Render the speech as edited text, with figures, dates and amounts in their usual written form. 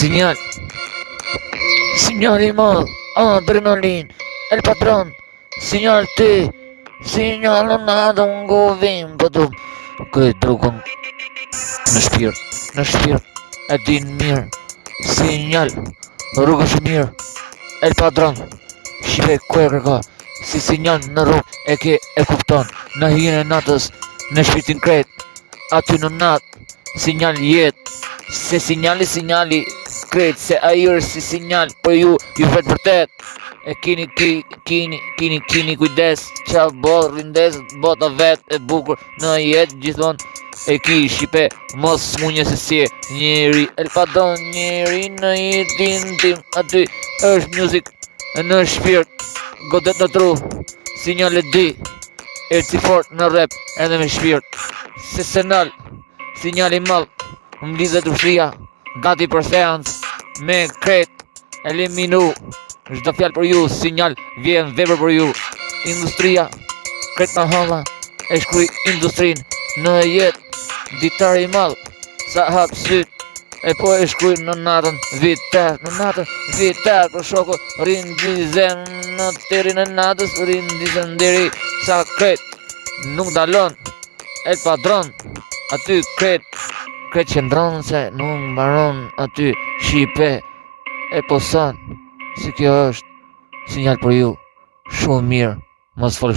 Sinjal. Sinjal i madh. Adrenalin. El patron. Sinjal ti. Sinjal në natë unë govim pëtum. Këtë drugën në shpirt. Në shpirt. E din mirë. Sinjal. Rrugë është mirë. El patron. Shive ku e kërka. Si sinjal në rrugë e kupton. Në hijen e natës. Në shpirtin kret. Aty në natë. Sinjal jetë. Se sinjali kret. Se ajo është si sinjal. Për ju vet vërtet. E kini kujdes. Qa bot rindes. Bota vet e bukur në jetë gjithmon. E ki shipe mos munje se si njeri. El padon njeri në jetin tim. Aty është music në shpirt. Godet në tru. Sinjal e di. E si fort në rap edhe me shpirt. Se senal. Sinjal i mal. Mblidhet ushria. Gati për seans. Me kret. Eliminu. Çdo fjalë për ju. Sinjal vjen vepër për ju. Industria. Kret në halla. E shkruj industrin. Në jetë. Ditar i mal. Sa hap syt. E po e shkruj në natën vitet. Në natën vitet. Për shoko rindizen. Në terin e natës rindizen deri sa kret. Nuk dalon. El padron. Aty kret. Kret qëndron se nuk mbaron. Aty shipe. E posan. Si kjo është sinjal për ju. Shumë mirë. Mos fol